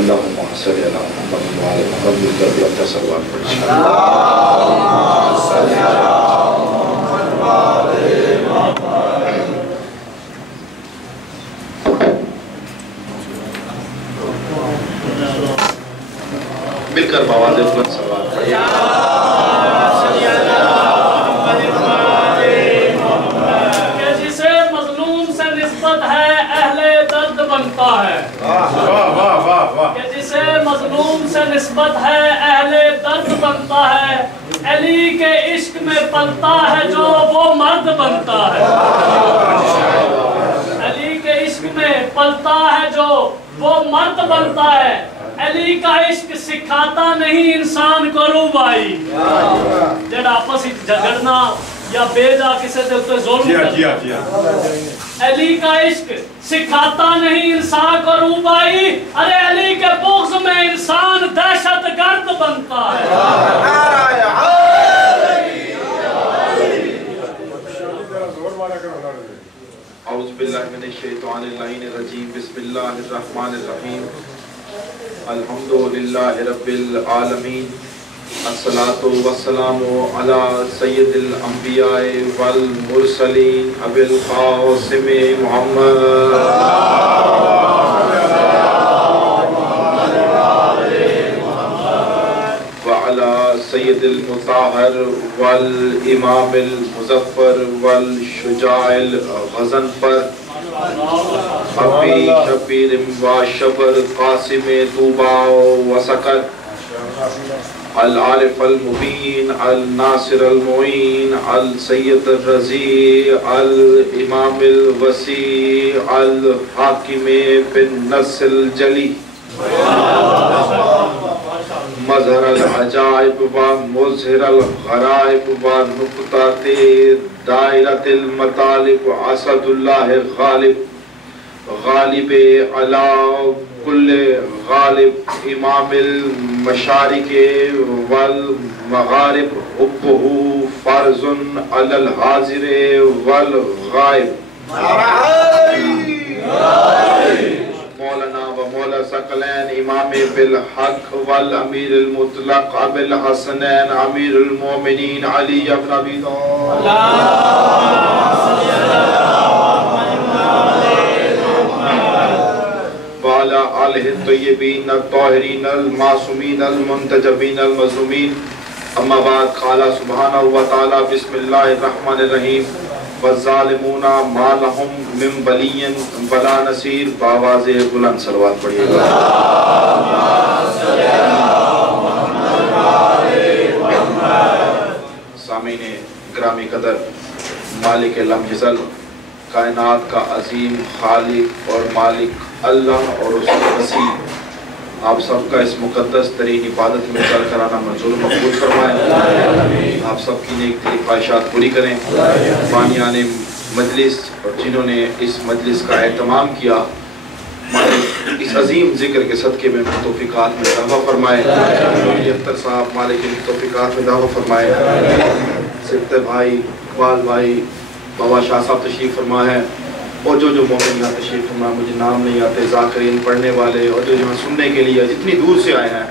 اللهم صل على محمد وعلى محمد کر اپنا سلوات پڑھیں اللهم صل على محمد وعلى محمد. مل کر بآواز بلند سلوات پڑھیں. کہ جسے مظلوم سے نسبت ہے اہل درد بنتا ہے. کہ جسے مظلوم سے نسبت ہے اہل درد بنتا ہے. علی کے عشق میں پلتا ہے جو وہ مرد بنتا ہے. علی کے عشق میں پلتا ہے جو وہ مرد بنتا ہے. علی کا عشق سکھاتا نہیں انسان کو روبائی. جڑا آپس جھگڑنا یا بے جا کسی دے تے ظلم کرنا. علی کا عشق سکھاتا نہیں انسان کو روبائی. ارے علی کے بغض میں انسان دہشت گرد بنتا ہے. اعوذ باللہ من الشیطان اللعین الرجیم. بسم اللہ الرحمن الرحیم. الحمدللہ رب العالمین. الصلاة والسلام علی سید الانبیاء والمرسلین ابی القاسم محمد وعلی سید المطہر والامام المظفر والشجاع الغضنفر ابی شبیر و شبر قاسم طوبہ و سکر العارف المبین الناصر المعین السید الرضی الامام الوسیع الحاکم بالنص الجلی مظہر العجائب و مظہر الغرائب و نقطات دائرۃ المطالب اسد اللہ غالب غالب علی کل غالب امام المشارق والمغارب حبہ فرض علی الحاضر والغائب. مولانا و مولا ثقلین امام بالحق والامیر المطلق ابی الحسنین امیر المومنین علی بن ابی وعلى آلہ الطیبین الطاہرین المعصومین المنتجبین المظلومین. اما بعد قال سبحانہ وتعالی بسم اللہ الرحمن الرحیم. والظالمون ما لهم من ولی ولا نصیر. بآواز بلند صلوات پڑھیے گا. سامعین گرامی قدر، مالک لم یزل، کائنات کا عظیم خالق اور مالک اللہ اور اس کے وسیع آپ سب کا اس مقدس ترین عبادت میں شرکت کرانا منظور مقبول فرمائیں. آپ سب کی نیک تری خواہشات پوری کریں. بانیان مجلس اور جنہوں نے اس مجلس کا اہتمام کیا، مالک اس عظیم ذکر کے صدقے میں توفیقات میں اضافہ فرمائے. اختر صاحب مالک ان توفیقات میں اضافہ فرمائے. سبت بھائی، اقبال بھائی، بابا شاہ صاحب تشریف فرما ہے، اور جو مومن یہاں تشریف فرما، مجھے نام نہیں آتے، ذاکرین پڑھنے والے اور جو یہاں سننے کے لیے جتنی دور سے آئے ہیں،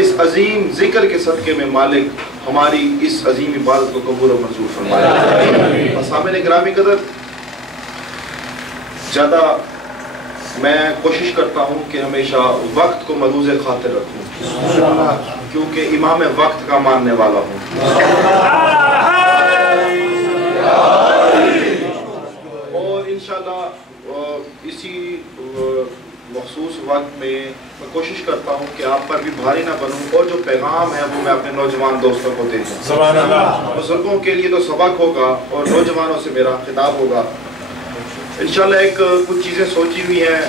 اس عظیم ذکر کے صدقے میں مالک ہماری اس عظیم عبادت کو قبول و منظور فرمائے. سامعین گرامی قدر، زیادہ میں کوشش کرتا ہوں کہ ہمیشہ وقت کو ملحوظ خاطر رکھوں، کیونکہ امام وقت کا ماننے والا ہوں. اور انشاءاللہ اسی مخصوص وقت میں کوشش کرتا ہوں کہ آپ پر بھی بھاری نہ بنوں، اور جو پیغام ہے وہ میں اپنے نوجوان دوستوں کو دے دوں. سبحان اللہ. بزرگوں کے لیے تو سبق ہوگا اور نوجوانوں سے میرا خطاب ہوگا. انشاءاللہ کچھ چیزیں سوچی ہوئی ہیں،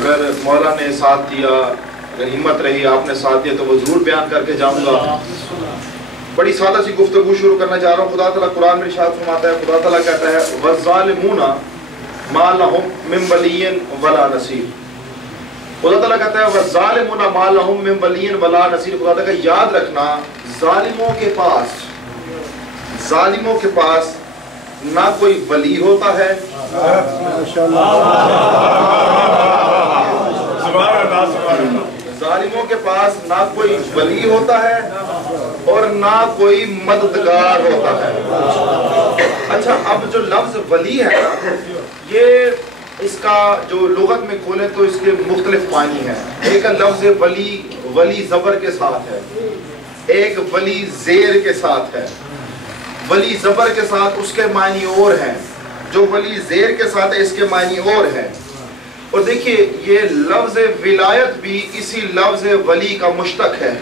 اگر مولا نے ساتھ دیا، اگر ہمت رہی آپ نے ساتھ دیا تو وہ ضرور بیان کر کے جاؤں گا. بڑی سادہ سی گفتگو شروع کرنا چاہ رہا ہوں. خدا تعالیٰ قرآن میں ارشاد فرماتا ہے, خدا تعالیٰ کہتا ہے وَالظَّالِمُونَ مَا لَهُم مِّن وَلِيٍّ وَلَا نَصِيرٍ. خدا تعالیٰ کہتا ہے وَالظَّالِمُونَ مَا لَهُم مِّن وَلِيٍّ وَلَا نَصِيرٍ. خدا تعالیٰ کا یاد رکھنا, ظالموں کے پاس نہ کوئی ولی ہوتا ہے, ظالموں کے پاس نہ کوئی ولی ہوتا ہے اور نہ کوئی مددگار ہوتا ہے. اچھا, اب جو لفظ ولی ہے یہ اس کا جو لغت میں کھولیں تو اس کے مختلف معنی ہیں. ایک لفظ ولی زبر کے ساتھ ہے, ایک ولی زیر کے ساتھ ہے. ولی زبر کے ساتھ اس کے معنی اور ہیں, جو ولی زیر کے ساتھ ہے اس کے معنی اور ہیں. اور دیکھیے یہ لفظ ولایت بھی اسی لفظ ولی کا مشتق ہے.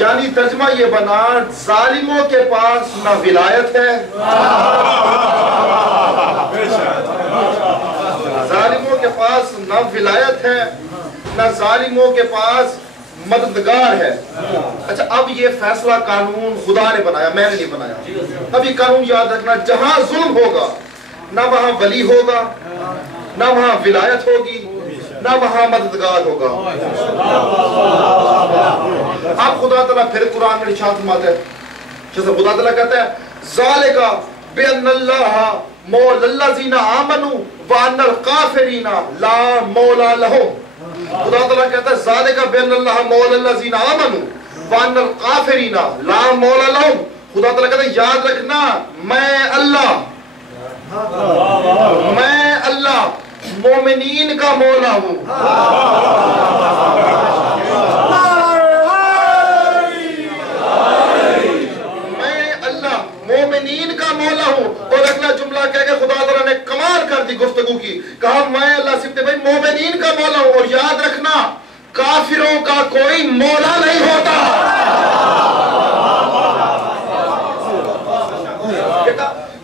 یعنی ترجمہ یہ بنا, ظالموں کے پاس نہ ولایت ہے, ظالموں کے پاس نہ ولایت ہے, نہ ظالموں کے پاس مددگار ہے. اچھا, اب یہ فیصلہ قانون خدا نے بنایا, میں نے نہیں بنایا. اب یہ قانون یاد رکھنا, جہاں ظلم ہوگا نہ وہاں ولی ہوگا, نہ وہاں ولایت ہوگی, نہ وہاں مددگار ہوگا. اب خدا تعالیٰ پھر قرآن میں ارشاد فرماتا ہے, جیسے خدا تعالیٰ کہتا ہے ذالک بأن اللہ مولا الذین آمنوا وأن الکافرین لا مولا لہم. خدا تعالیٰ کہتا ہے ذالک بأن اللہ مولا الذین آمنوا وأن الکافرین لا مولا لہم. خدا تعالیٰ کہتا ہے یاد رکھنا, میں اللہ مومنین کا مولا ہوں. میں اللہ مومنین کا مولا ہوں. اور اگلا جملہ کہہ کے خدا تعالیٰ نے کمال کر دی گفتگو کی, کہا میں اللہ صرف بھائی مومنین کا مولا ہوں. اور یاد رکھنا کافروں کا کوئی مولا نہیں ہوتا.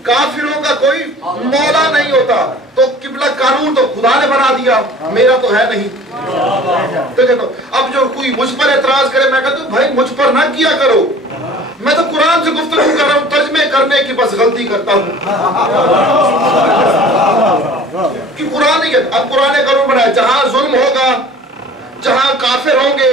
کافروں کا کوئی مولا نہیں ہوتا. تو قبلہ قانون تو خدا نے بنا دیا, میرا تو ہے نہیں. اب جو کوئی مجھ پر اعتراض کرے, میں کہتا ہوں بھائی مجھ پر نہ کیا کرو, میں تو قرآن سے گفتگو کر رہا ہوں, ترجمے کرنے کی بس غلطی کرتا ہوں. کہ قرآن نہیں کہتا. اب قرآن قانون بنایا, جہاں ظلم ہوگا, جہاں کافر ہوں گے,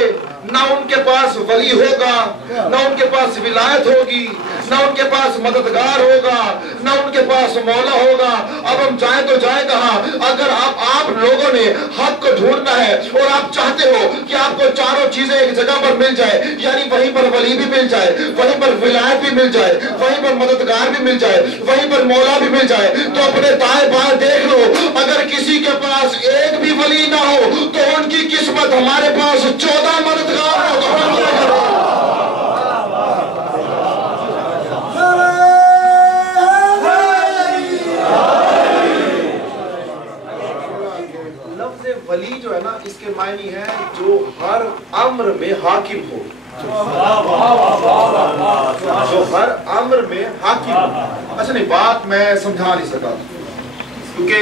نہ ان کے پاس ولی ہوگا, نہ ان کے پاس ولایت ہوگی, نہ ان کے پاس مددگار ہوگا, نہ ان کے پاس مولا ہوگا. اب ہم جائیں تو جائیں کہاں؟ اگر آپ لوگوں نے حق کو ڈھونڈنا ہے اور آپ چاہتے ہو کہ آپ کو چاروں چیزیں ایک جگہ پر مل جائے, یعنی وہیں پر ولی بھی مل جائے, وہیں پر ولایت بھی مل جائے, وہیں پر مددگار بھی مل جائے, وہیں پر مولا بھی مل جائے, تو اپنے دائیں بائیں دیکھ لو. اگر کسی کے پاس ایک بھی ولی نہ ہو تو ان کی قسمت, ہمارے پاس 14 مددگار ہو تو ہم کیا کریں؟ ولی جو ہے نا, اس کے معنی ہے جو ہر امر میں حاکم ہو, جو ہر امر میں حاکم ہو. اچھا نہیں, بات میں سمجھا نہیں سکا کیونکہ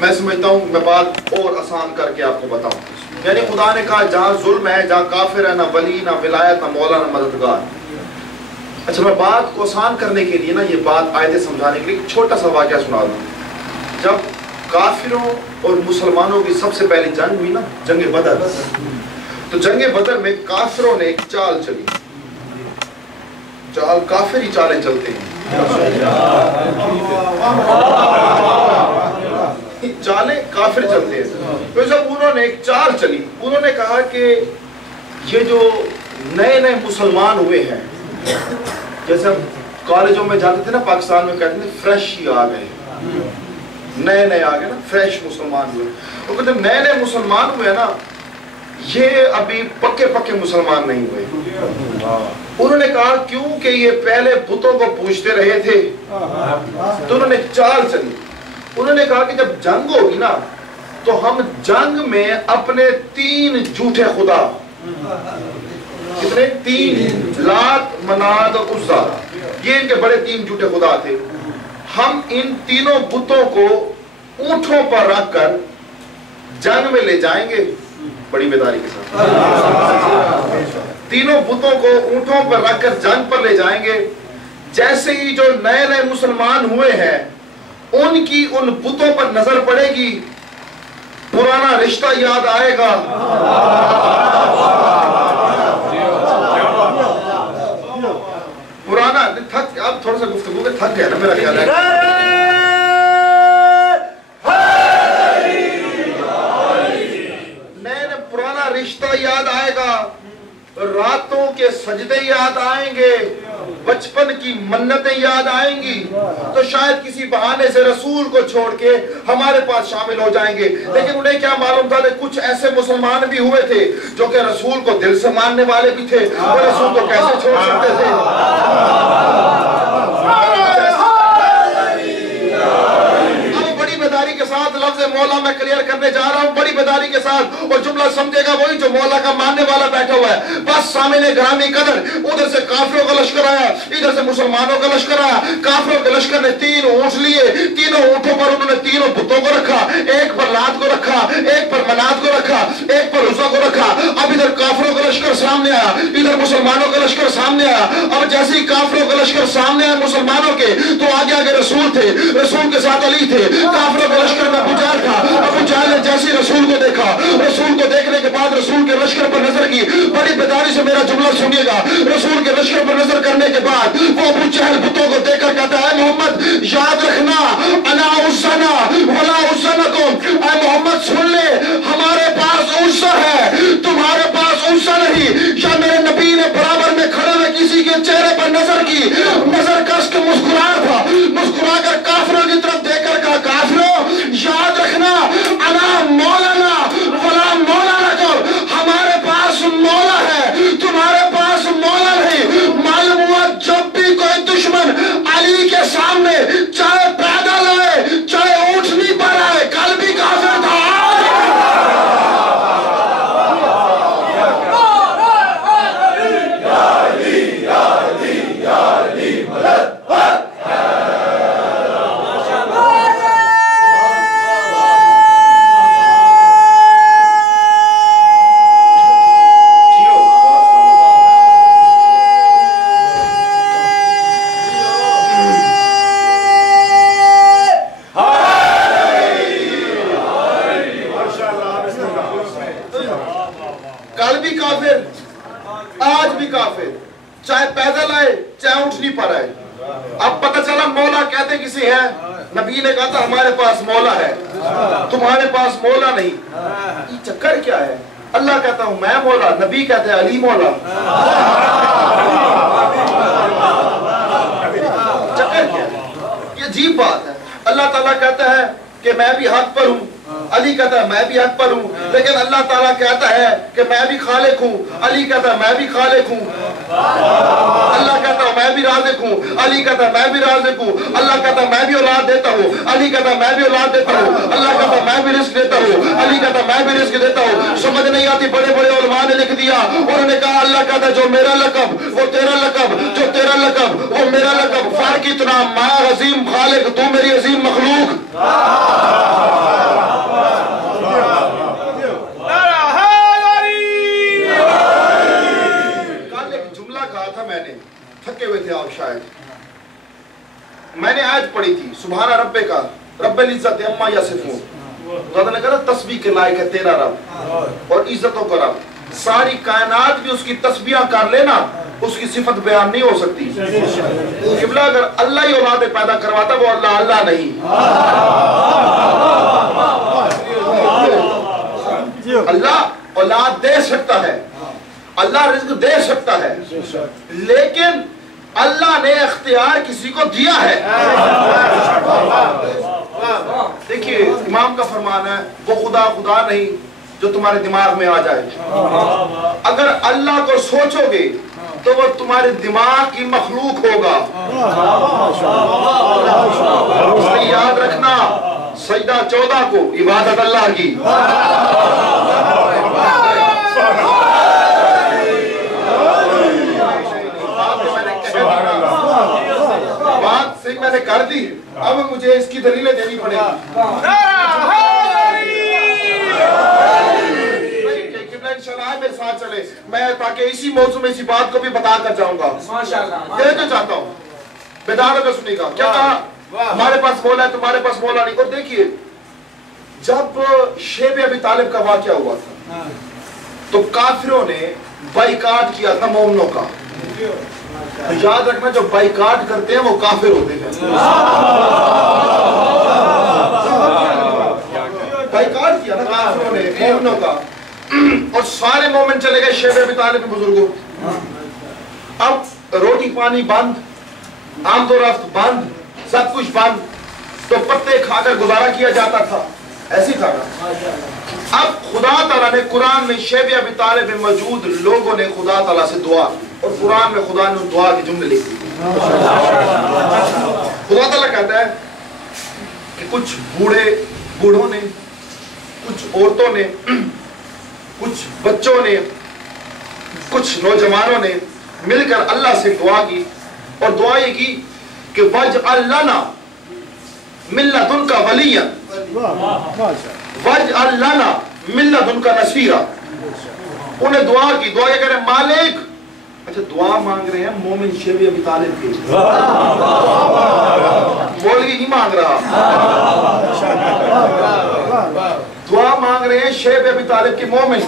میں سمجھتا ہوں میں بات اور آسان کر کے آپ کو بتاؤں. یعنی خدا نے کہا جہاں ظلم ہے, جہاں کافر ہے, نہ ولی, نہ ولایت, نہ مولا, نہ مددگار. اچھا, میں بات کو آسان کرنے کے لیے نا, یہ بات آیتیں سمجھانے کے لیے ایک چھوٹا سا واقعہ سنا دوں. جب کافروں اور مسلمانوں کی سب سے پہلی جنگ ہوئی نا, جنگ بدر, تو جنگ بدر میں کافروں نے ایک چال چلی. چال کافر ہی چالیں چلتے ہیں, چالیں کافر چلتے ہیں. تو جب انہوں نے ایک چال چلی, انہوں نے کہا کہ یہ جو نئے نئے مسلمان ہوئے ہیں, جیسے ہم کالجوں میں جاتے تھے نا پاکستان میں, کہتے ہیں فریش ہی آ گئے, نئے نئے آ گئے نا, فریش مسلمان ہوئے. وہ کہتے ہیں نئے نئے مسلمان ہوئے نا, یہ ابھی پکے پکے مسلمان نہیں ہوئے. انہوں نے کہا کیوں کہ یہ پہلے بتوں کو پوجتے رہے تھے. تو انہوں نے چال چلی. انہوں نے کہا کہ جب جنگ ہوگی نا تو ہم جنگ میں اپنے 3 جھوٹے خدا, کتنے؟ 3, لات, منات اور عزا, یہ ان کے بڑے 3 جھوٹے خدا تھے. ہم ان تینوں بتوں کو اونٹوں پر رکھ کر جنگ میں لے جائیں گے, بڑی بیداری کے ساتھ. तीनों बुतों को ऊंटों पर रखकर जंग पर ले जाएंगे। जैसे ही जो नए नए मुसलमान हुए हैं उनकी उन बुतों पर नजर पड़ेगी, पुराना रिश्ता याद आएगा। पुराना थक, अब थोड़ा सा गुफ्तगू में थक गया ना मेरा ख्याल है। नए पुराना रिश्ता याद आएगा, रातों के सजदे याद आएंगे, बचपन की मन्नतें याद आएंगी। तो शायद किसी बहाने से रसूल को छोड़ के हमारे पास शामिल हो जाएंगे। लेकिन उन्हें क्या मालूम था कि कुछ ऐसे मुसलमान भी हुए थे जो कि रसूल को दिल से मानने वाले भी थे, और रसूल को कैसे छोड़ सकते थे। बेदारी के साथ लफ्ज़ मौला मैं क्लियर करने जा रहा हूं, बड़ी बेदारी के साथ, और जुमला समझेगा वही जो मौला का मानने वाला बैठा हुआ है। बस सामने ग्रामी कदर, उधर से काफिरों का लश्कर आया, इधर से मुसलमानों का लश्कर आया। काफिरों के लश्कर ने 3 ऊंट लिए, तीनों ऊंटों पर उन्होंने तीनों बुतों को रखा, एक पर लात को रखा, एक पर मनात को रखा, एक पर उज़्ज़ा को रखा। अब इधर काफिरों का लश्कर सामने आया, इधर मुसलमानों का लश्कर सामने आया। अब जैसे ही काफिरों का लश्कर सामने आया मुसलमानों के, तो आगे आगे रसूल थे, रसूल के साथ अली थे, काफिरों के लश्कर में अबू जहल था। अबू जहल ने जैसे रसूल को देखा, रसूल को देखने के बाद रसूल के लश्कर पर नजर की। बड़ी बेदारी से मेरा जुमला सुनिएगा। रसूल के लश्कर पर नजर करने के बाद वो अबू जहल बुतों को देखकर कहता है, मोहम्मद याद रखना, अना उस्सना वला उस्सनकुम, ऐ मोहम्मद सुन ले, हमारे पास उस्सा है, तुम्हारे पास उस्सा नहीं। या मेरे नबी ने बराबर में खड़े हुए किसी के चेहरे पर नजर की, नजर कस के मुस्कुराया था, मुस्कुराकर काफिरों की तरफ देखकर कहा, काफिरों याद रखना, अना मौलाना वला मौलाना को, हमारे पास मौला है, तुम्हारे पास मौला नहीं। मालूम हुआ जब भी कोई दुश्मन अली के सामने चाहे पैदल आए चाहे ऊँटनी पर आए, कल भी काफिर था। कल भी काफिर, आज भी काफिर, चाहे पैदल आए चाहे ऊँटनी पर आए। अब पता चला मौला कहते किसी है, नबी ने कहा था हमारे पास मौला है, तुम्हारे पास मौला नहीं। ये चक्कर क्या है? अल्लाह कहता हूं मैं मौला, नबी कहते हैं अली मौला। चक्कर क्या है? ये अजीब बात है। अल्लाह ताला कहता है कि मैं भी हक पर हूं, अली कहता है मैं भी हक पर हूं। लेकिन अल्लाह ताला कहता है कि मैं भी खालिक हूं, अली कहता है मैं भी खालिक हूं। अल्लाह कहता है मैं भी राज़िक हूं, अली कहता है मैं भी राज़िक हूं। अल्लाह कहता है मैं भी औलाद देता हूं, अली कहता है मैं भी औलाद देता हूं। अल्लाह कहता है मैं भी रिस्क देता हूं, अली कहता है मैं भी रिस्क देता हूं। समझ नहीं आती, बड़े बड़े उलमा ने लिख दिया, उन्होंने कहा अल्लाह कहता है जो मेरा लक़ब वो तेरा लक़ब, जो तेरा लक़ब वो मेरा लक़ब, फर्क इतना, मैं अज़ीम खालिक, तू मेरी अज़ीम मखलूक। थके हुए थे आप शायद, मैंने आज पढ़ी थी सुभान रब्बे का रब्बुल इज्जत अम्मा यसिफून। तो ने कहा तस्बीह के लायक है तेरा रब और इज्जतों का रब। सारी कायनात भी उसकी तस्बीह कर लेना, उसकी सिफत बयान नहीं हो सकती। किबला अगर अल्लाह ही औलाद पैदा करवाता, वो अल्लाह अल्लाह नहीं। अल्लाह औलाद दे सकता है, अल्लाह रिज़्क़ दे सकता है, लेकिन अल्लाह ने इख्तियार किसी को दिया है। देखिए इमाम का फरमान है, वो खुदा खुदा नहीं जो तुम्हारे दिमाग में आ जाए। अगर अल्लाह को सोचोगे तो वो तुम्हारे दिमाग की मखलूक होगा। इसलिए याद रखना, सजदा 14 को इबादत अल्लाह की। बात से मैंने कर दी, अब मुझे इसकी दलीलें देनी पड़ेगी। इंशाल्लाह मेरे साथ चले। میں تاکہ اسی موضوع میں اسی بات کو بھی بتا کر جاؤں گا. دیکھنا چاہتا ہوں بیدار ہو کر سنیے گا. کیا کہا ہمارے پاس مولا ہے تمہارے پاس مولا نہیں. اور دیکھیے جب شیب ابی طالب کا واقعہ ہوا تھا تو کافروں نے بائیکاٹ کیا تھا مومنوں کا. یاد رکھنا جو بائیکاٹ کرتے ہیں وہ کافر ہوتے ہیں. بائیکاٹ کیا نا کافروں نے مومنوں کا اور سارے مومن چلے گئے شیب ابی طالب کے بزرگوں. اب روٹی پانی بند, آمد و رفت بند, سب کچھ بند, تو پتے کھا کر گزارا کیا جاتا تھا. ایسی تھا نا. اب خدا تعالیٰ نے قرآن میں شیب ابی طالب میں موجود لوگوں نے خدا تعالیٰ سے دعا, اور قرآن میں خدا نے دعا کی جملے لکھی. خدا تعالیٰ کہتا ہے کہ کچھ بوڑھوں نے, کچھ عورتوں نے, کچھ بچوں نے, کچھ نوجوانوں نے مل کر اللہ سے دعا کی, اور دعا یہ کی کہ وَاجْعَلْ لَنَا مِن لَدُنْكَ وَلِيًّا وَاجْعَلْ لَنَا مِن لَدُنْكَ نَصِيرًا. انہیں دعا کی. دعا یہ کہہ رہے ہیں مالک, اچھا دعا مانگ رہے ہیں مومن شیب ابی طالب کی, مولوی نہیں مانگ رہا. دعا مانگ رہے ہیں شیب ابی طالب کے مومن,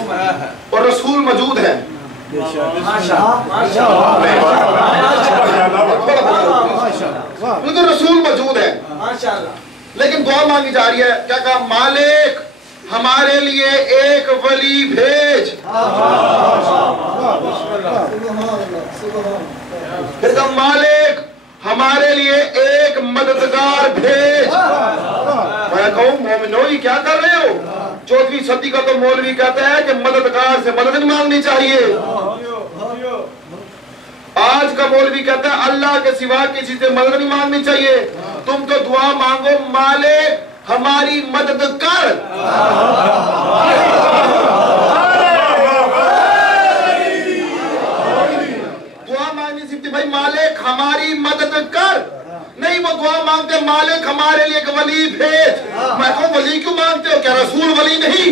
اور رسول موجود ہے. لیکن رسول موجود ہے, لیکن دعا مانگی جا رہی ہے. کیا کہا مالک ہمارے لیے ایک ولی بھیج. پھر کہا مالک ہمارے لیے ایک مددگار بھیج. میں کہوں مومنو یہ کیا کر رہے ہو؟ 14ویں صدی کا تو مولوی کہتا ہے کہ مددگار سے مدد نہیں مانگنی چاہیے. آج کا مولوی کہتا ہے اللہ کے سوا کسی سے مدد نہیں مانگنی چاہیے. تم تو دعا مانگو مالک ہماری مدد کر. دعا مانگنی سیکھتے بھائی مالک ہماری مدد کر, نہیں وہ دعا مانگتے مالک ہمارے لیے ایک ولی بھیج. میں کہوں ولی کیوں مانگتے ہو, کیا رسول ولی نہیں؟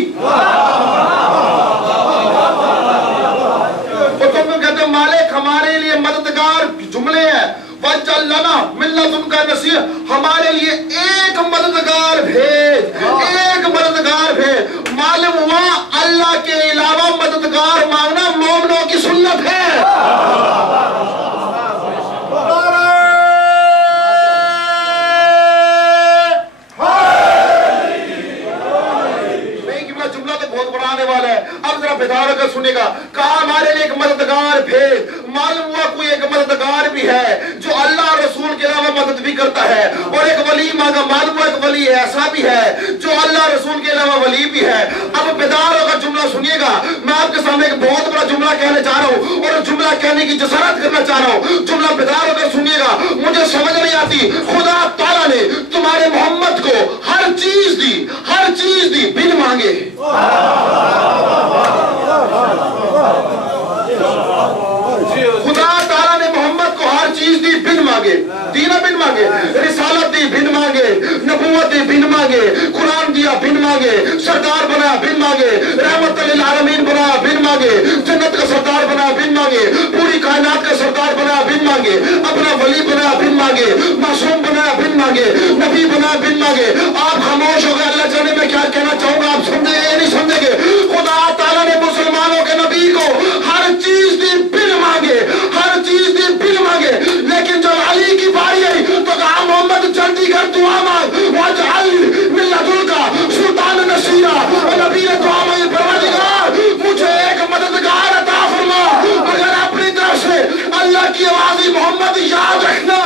وہ تم کو کہتے مالک ہمارے لیے مددگار, جملے ہیں وَاجْعَلْ لَنَا مِن لَدُنْكَ نَصِيرًا, ہمارے لیے ایک مددگار بھیج, ایک مددگار بھیج. معلوم ہوا اللہ کے علاوہ مددگار مانگنا مومنوں کی سنت ہے. والا ہے. اب ذرا بیدار ہو کر سنے گا. کہا ہمارے لیے ایک مددگار بھیج. معلوم ہوا کوئی ایک مددگار بھی ہے جو اللہ رسول کے علاوہ مدد بھی کرتا ہے, اور ایک ولی مانگا. معلوم ہوا ایک ولی ایسا بھی ہے جو اللہ رسول کے علاوہ ولی بھی ہے. اب بیدار ہو کر جملہ سنیے گا. میں آپ کے سامنے ایک بہت بڑا جملہ کہنے چاہ رہا ہوں, اور جملہ کہنے کی جسارت کرنا چاہ رہا ہوں. جملہ بیدار ہو کر سنیے گا. مجھے سمجھ نہیں آتی, خدا تعالیٰ نے تمہارے محمد کو ہر چیز دی, ہر چیز دی بن مانگے. خدا تعالیٰ نے محمد کو ہر چیز دی بن مانگے. دینا بن مانگے, رسالت دی بن مانگے, نبوت دی بن مانگے, قرآن دیا بن مانگے, سردار بنا بن مانگے, رحمت للعالمین بنا بن مانگے, جنت کا سردار بنا بن مانگے, پوری کائنات کا سردار بنا بن مانگے, اپنا ولی بنا بن مانگے, معصوم بنا بن مانگے, نبی بنا بن مانگے. آپ خاموش ہو گئے. اللہ جانے میں کیا کہنا چاہوں گا, آپ سمجھیں گے یا نہیں سمجھیں گے. خدا تعالیٰ نے مسلمانوں کے نبی کو ہر چیز دی بن مانگے, ہر چیز دی بن مانگے. لیکن جب علی کی باری آئی تو کہا محمد جلدی کر دعا مانگ. وَاجْعَلْ مِن لَدُنْكَ سُلْطَانًا نَصِيرًا. اور نبی نے دعا مانگی, پروردگار مجھے ایک مددگار عطا فرما. مگر اپنی طرف سے اللہ کی آواز محمد یاد رکھنا,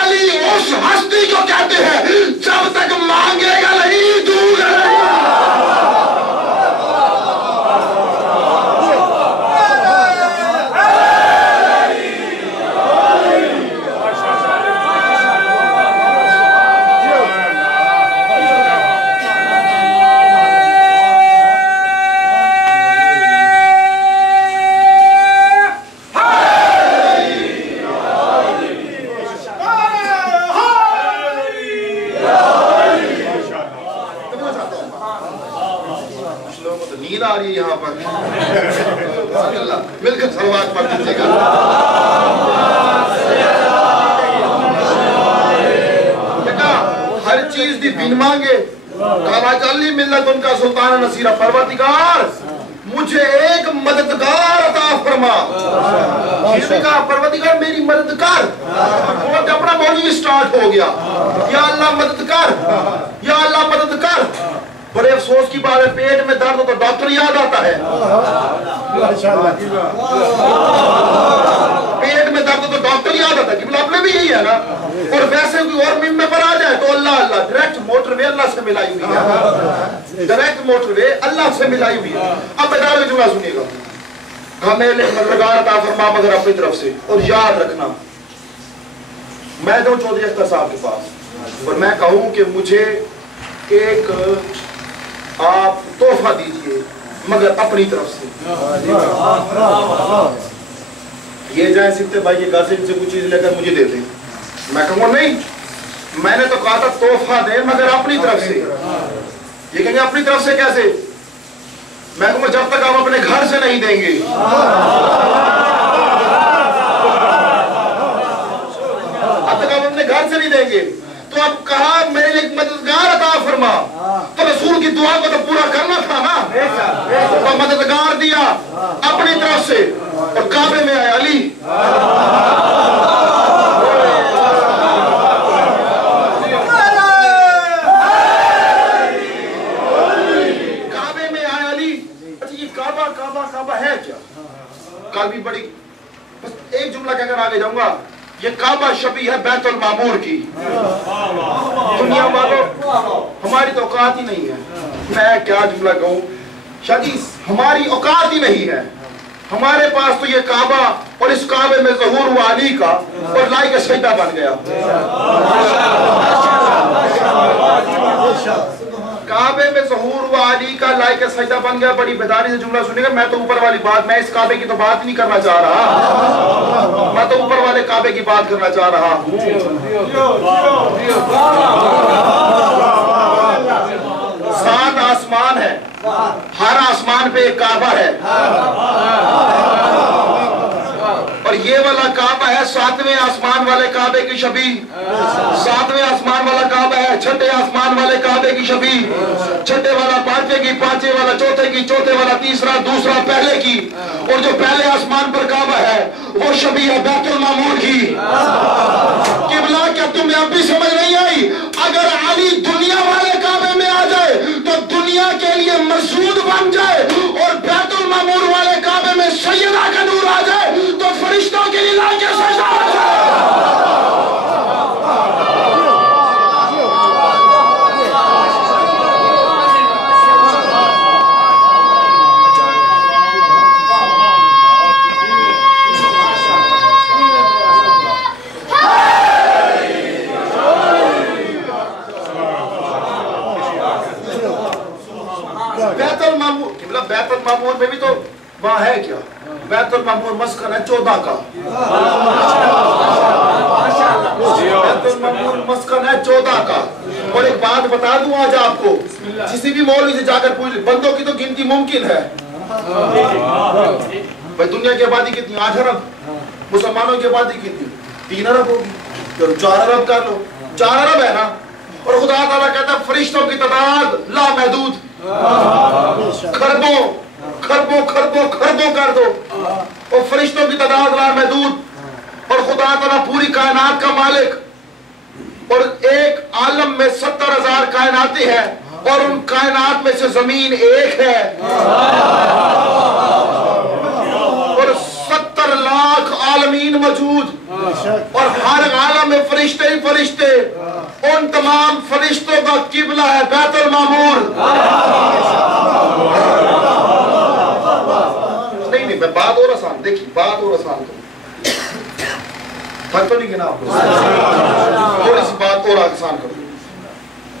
علی اس ہستی کو کہتے ہیں جب تک مانگے گا نہیں دور رہے گا. आवाज पढ़ दीजिएगा। बेटा हर चीज दी बिन मांगे कावाजली मिल्लत उनका सुल्तान नसीरा परवरदिगार मुझे एक मददगार अता फरमा। किसने कहा परवरदिगार मेरी मदद कर। वो अपना मौलवी स्टार्ट हो गया, या अल्लाह मदद कर, या अल्लाह मदद कर। बड़े अफसोस की बात है, पेट में दर्द हो तो डॉक्टर याद आता है। पेट में दर्द हो तो डॉक्टर याद आता है, कि आपने भी यही है ना। और वैसे कोई और मिम्बर पर आ जाए तो अल्लाह अल्लाह, डायरेक्ट मोटरवे अल्लाह से मिलाई हुई है, डायरेक्ट मोटरवे अल्लाह से मिलाई हुई है। अब बेदार में जुमला सुनिएगा, हमें मददगार अता फरमा मगर अपनी तरफ से। और याद रखना, मैं जाऊं चौधरी अख्तर साहब के पास और मैं कहूं कि मुझे एक आप तोहफा दीजिए मगर अपनी तरफ से। ये जाए सिकते भाई के घर से इनसे कुछ चीज लेकर मुझे दे दें, मैं कहूँगा नहीं, मैंने तो कहा था तोहफा दे मगर अपनी तरफ से। ये कहेंगे अपनी तरफ से कैसे? मैं कहूँगा जब तक आप अपने घर से नहीं देंगे। अब तक आप अपने घर से नहीं देंगे तो अब कहा मेरे लिए मददगार अता फरमा, तो रसूल की दुआ को तो पूरा करना था ना। तो मददगार दिया अपनी तरफ से और काबे में आए अली। काबे में आए अली। अच्छा ये काबा काबा काबा है क्या? कल भी बड़ी बस एक जुमला कहकर आगे जाऊंगा, ये काबा शबी है बैतुल मामूर की। दुनिया वालों हमारी तो औकात ही नहीं है, मैं क्या जुमला कहूँ, शादी हमारी औकात ही नहीं है। हमारे पास तो ये काबा और इस काबे में ज़हूर हुआ अली का और लाई का सजदा बन गया। काबे में ज़हूर हुआ अली का लाई का सजदा बन गया। बड़ी बेदारी से जुमला सुनेगा, मैं तो ऊपर वाली बात, मैं इस काबे की तो बात नहीं करना चाह रहा, मैं तो ऊपर वाले काबे की बात करना चाह रहा हूँ। सात आसमान है, हर आसमान पे एक काबा है और ये वाला काबा है सातवें आसमान वाले काबे की शबी। सातवें आसमान वाला काबा है छठे आसमान वाले काबे की शबी। छठे वाला पांचवे की, पांचवे वाला चौथे की, चौथे वाला तीसरा, दूसरा पहले की। और जो पहले आसमान पर काबा है वो शबी है बैतुल मामूर की। किबला क्या तुम्हें अब भी समझ नहीं आई? अगर अली दुनिया वाले काबे में आ जाए तो दुनिया के लिए मसूद बन जाए और बैतुल मामूर वाले काबे में सैयदा का नूर आ जाए तो फरिश्तों के लिए लाके सजदा हो जाए। बैतुल मामूर में भी तो वहाँ है क्या? बैतुल मामूर मस्कन है 14 का। बैतुल मामूर मस्कन है 14 का। और एक बात बता दूं आज आपको, किसी भी मौलवी से जाकर पूछ, बंदों की तो गिनती मुमकिन है। भाई दुनिया की आबादी कितनी? 8 अरब। मुसलमानों की आबादी कितनी? 3 अरब होगी। चलो 4 अरब कर लो, 4 अरब है ना। और खुदा ताला कहता है फरिश्तों की तादाद लामहदूद, खरबों खरबों खरबों खरबों कर दो। और फरिश्तों की तादाद लामहदूद और खुदा ताला पूरी कायनात का मालिक। और एक आलम में 70,000 कायनातें हैं और उन कायनात में से जमीन एक है और 70 लाख आलमीन मौजूद और हर आलम में फरिश्ते ही फरिश्ते। उन तमाम फरिश्तों का किबला है बैतुल मामूर। नहीं मैं बात और आसान, देखिए बात और आसान करूं, फर्क तो नहीं गिना आपको, थोड़ी सी बात और आसान करूं।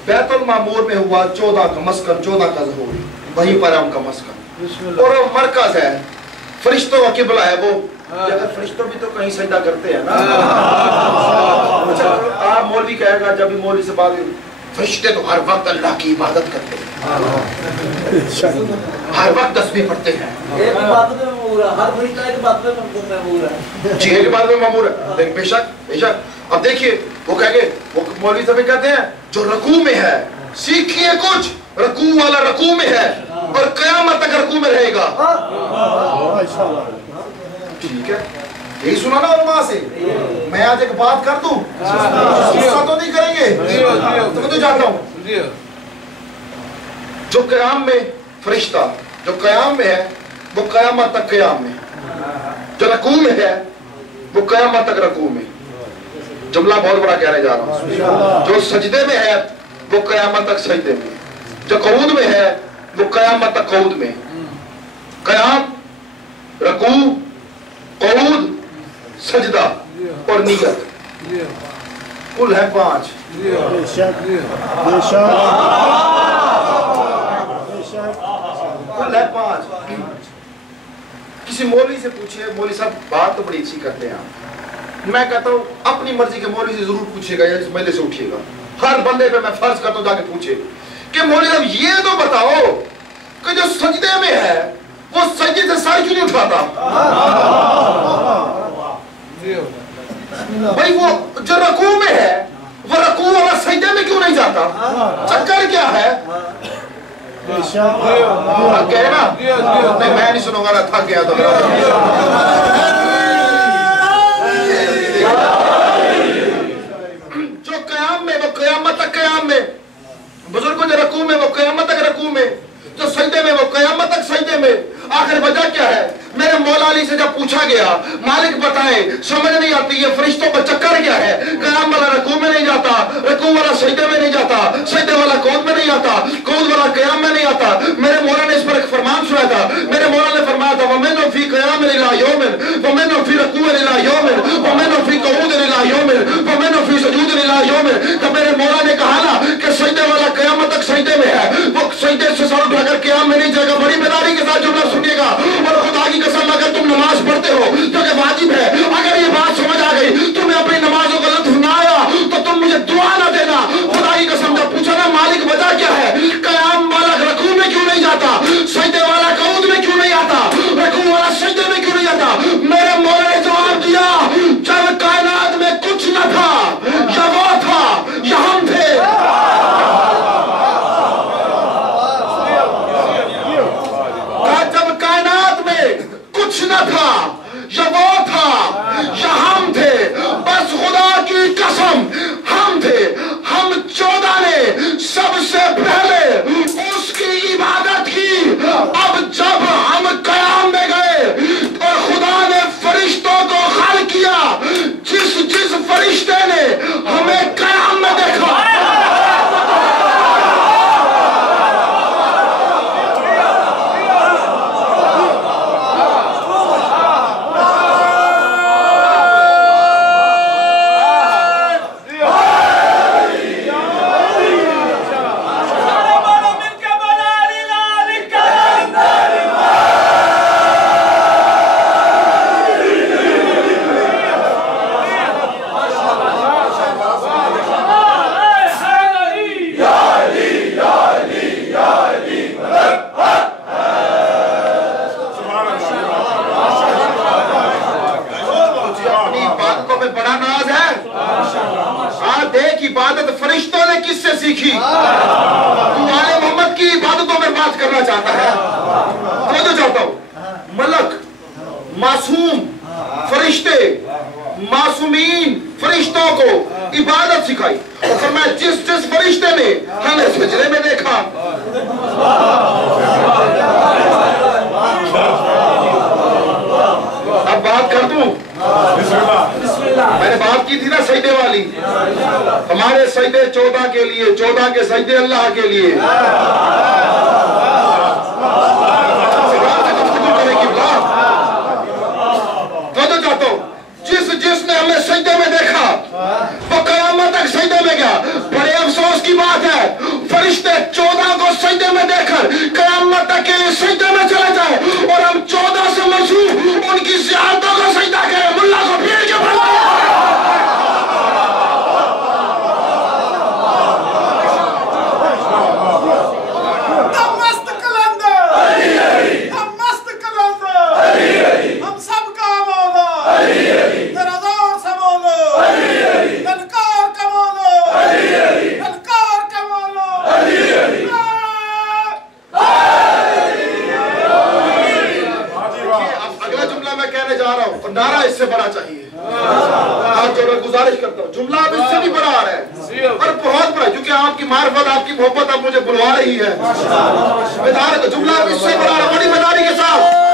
बैतुल मामूर में हुआ 14 का मस्कन, 14 का ज़हूर, वहीं पर हम का मस्कन और वो मरकज है, फरिश्तों का किबला है वो। अगर फरिश्तों भी तो कहीं सजदा करते हैं ना। अच्छा आप मौलवी कहेगा, जब भी मौलवी से बात, फरिश्ते तो हर वक्त अल्लाह की इबादत करते हैं, हर वक्त तस्बीह पढ़ते हैं। मामूर है, हर फरिश्ता एक बात में मामूर है। जी एक बात में मामूर है, लेकिन बेशक बेशक। अब देखिए वो कहेंगे, वो मौलवी साहब कहते हैं जो रकू में है सीखिए कुछ, रकू वाला रकू में है और कयामत तक रकू में रहेगा। ठीक है, यही सुना ना उलमा से। मैं आज एक बात कर दूं, गुस्सा तो नहीं करेंगे, तो मैं तो जानता हूं जो कयाम में फरिश्ता जो कयाम में है वो कयामत तक कयाम में, जो रकू में है वो कयामत तक रकू में। जुमला बहुत बड़ा कहने जा रहा हूं। जो सजदे में है वो कयामत तक सजदे में, जो कऊद में है वो कयामत तक कऊद में। कयाम, रकू, कऊद, सजदा और नियत कुल है 5। कुल है 5। किसी मौलवी से पूछिए, मौलवी साहब बात तो बड़ी अच्छी करते हैं, मैं कहता हूँ अपनी मर्जी के मौलवी से जरूर पूछिएगा या इस महिले से उठिएगा। हर बंदे पे मैं फर्ज करता हूँ जाके पूछे कि मौलवी साहब ये तो बताओ कि जो सजदे में है वो सजदे से सर क्यों नहीं उठाता? भाई वो जो रकू में है वो रकू वाला सजदे में क्यों नहीं जाता? चक्कर क्या है? थक गए ना? नहीं मैं नहीं सुनूंगा ना, थक गया तो जो कयाम में वो कयामत तक कयाम में, बुजुर्गों जो रकू में वो कयामत तक रकू में, जो सजदे में वो कयामत तक सजदे में। आखिर वजह क्या है? मेरे मौला अली से जब पूछा गया मालिक बताए, समझ नहीं आती ये फरिश्तों का चक्कर क्या है? कयाम वाला रकू में नहीं जाता, रकू वाला सजदे में नहीं जाता, सजदे वाला कौद में नहीं आता, कौद वाला कयाम में नहीं आता। मेरे मौला ने इस पर एक फरमान सुनाया था। मेरे मौला ने फरमाया था वमिन फी कयाम इला यौमिन वमिन फी रकू इला यौमिन वमिन फी कऊद इला यौमिन वमिन फी सुजूद इला यौमिन। तो मेरे मौला ने कहा ना कि सजदे वाला कयामत तक सजदे में है, वो सजदे से सर उठाकर कयाम में नहीं जाएगा। बड़ी बेदारी के साथ जुमला सुनिएगा और खुदा की कसम अगर तुम नमाज पढ़ते हो जो कि वाजिब है, अगर ये बात समझ आ गई तुम्हें अपनी नमाजों का लुत्फ ना आया तो तुम मुझे दुआ ना देना। खुदा की कसम जब पूछा ना मालिक वजह क्या है, कयाम वाला रकू में क्यों नहीं जाता, सजदे वाला कऊद में क्यों नहीं आता, रकू वाला सजदे में क्यों नहीं आता, मेरे मौला ने जवाब दिया जब कायनात में कुछ न था या वो था या हम थे। जब कायनात में कुछ न था या वो था या हम थे, बस खुदा की कसम हम थे। हम 14 ने सबसे पहले उसकी इबादत की। अब जब हम कयाम में गए और खुदा ने फरिश्तों को खल किया, जिस जिस फरिश्ते ने हमें कयाम में देखा इबादत फरिश्तों ने किससे सीखी? तू आले मोहम्मद की इबादतों में बात करना चाहता है? मैं तो चाहता हूं मलक, मासूम फरिश्ते, मासूमीन फरिश्तों को इबादत सिखाई और फरमाया जिस जिस फरिश्ते ने हमें सजदे में देखा। अब बात कर दूं, मैंने बात की थी ना सजदे वाली। हमारे सजदे 14 के लिए, 14 के सजदे अल्लाह के लिए। तो चाहता हूं जिस जिसने हमें सजदे में देखा वो कयामत तक सजदे में गया। बड़े अफसोस की बात है फरिश्ते 14 को सजदे में देखकर कयामत तक के लिए सजदे में चले जाए और हम 14 से मशहूर उनकी ज़ियारतों को सजदा करें, मुल्ला को भीड़ के मस्त कलंदर गुजारिश करता हूँ, जुमला अब इससे भी बड़ा आ रहा है और बहुत बड़ा, क्योंकि आपकी मार्फत, आपकी मोहब्बत अब मुझे बुलवा रही है। जुमला अब इससे बड़ा आ रहा है, बड़ी मदारी के साथ।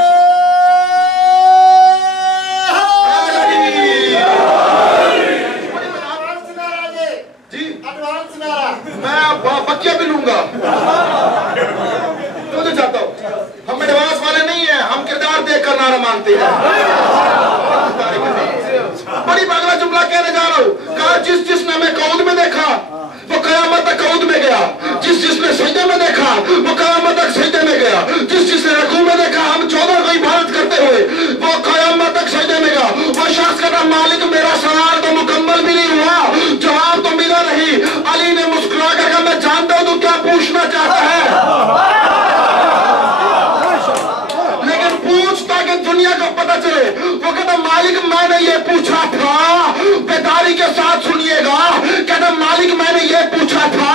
मैं बकिया भी लूंगा, तो चाहता हूँ। हम एडवांस वाले नहीं हैं, हम किरदार देखकर नारा मानते हैं। बड़ी अगला जुमला कहने जा रहा हूँ, कहा जिसने हमें कऊद में देखा वो कयामत तक कऊद में गया, जिसने सजदे में देखा वो कयामत तक सजदे में गया, जिसने रकू में देखा हम 14 को इबादत करते हुए वो कयामत तक सजदे में गया। वो शख्स कहता मालिक मेरा सवाल तो मुकम्मल भी नहीं हुआ, जवाब तो मिला नहीं। अली ने मुस्कुरा कर कहा मैं जानता हूं तू क्या पूछना चाहता है, लेकिन पूछ ताकि दुनिया को पता चले। वो कहता मालिक मैंने ये पूछा था, बेदारी के साथ सुनिएगा, कहता मालिक मैंने ये पूछा था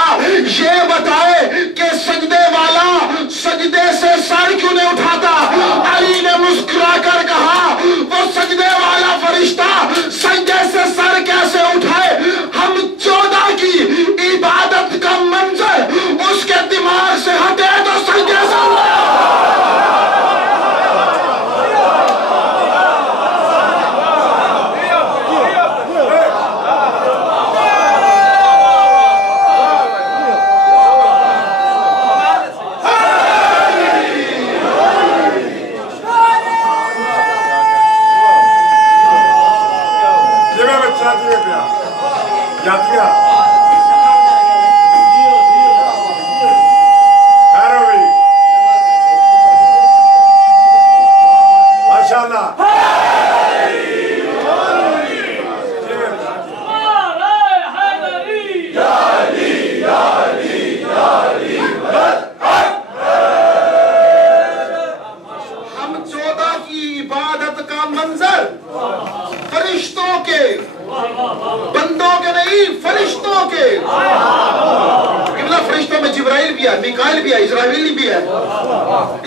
ये बताए कि सजदे वाला सजदे से सर क्यों नहीं उठाता। अली ने मुस्कुरा कर कहा वो सजदे वाला फरिश्ता सजदे से सर कैसे उठाए, हम 14 की इबादत का मंजर उसके दिमाग से हटे तो सजदे से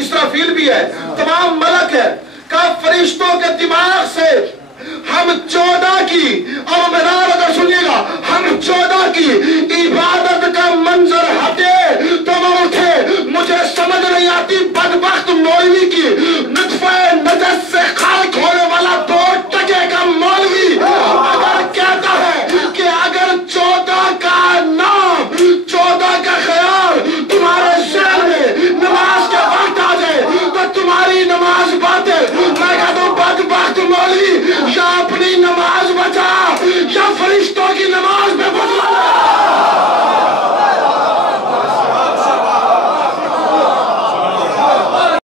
इसराफील भी है, तमाम मलक है का फरिश्तों के दिमाग से हम 14 की, और मेरा अगर सुनिएगा, हम 14 की इबादत का मंजर हटे तो वो उठे। मुझे समझ नहीं आती बदबख्त मौलवी की नुत्फे नजस से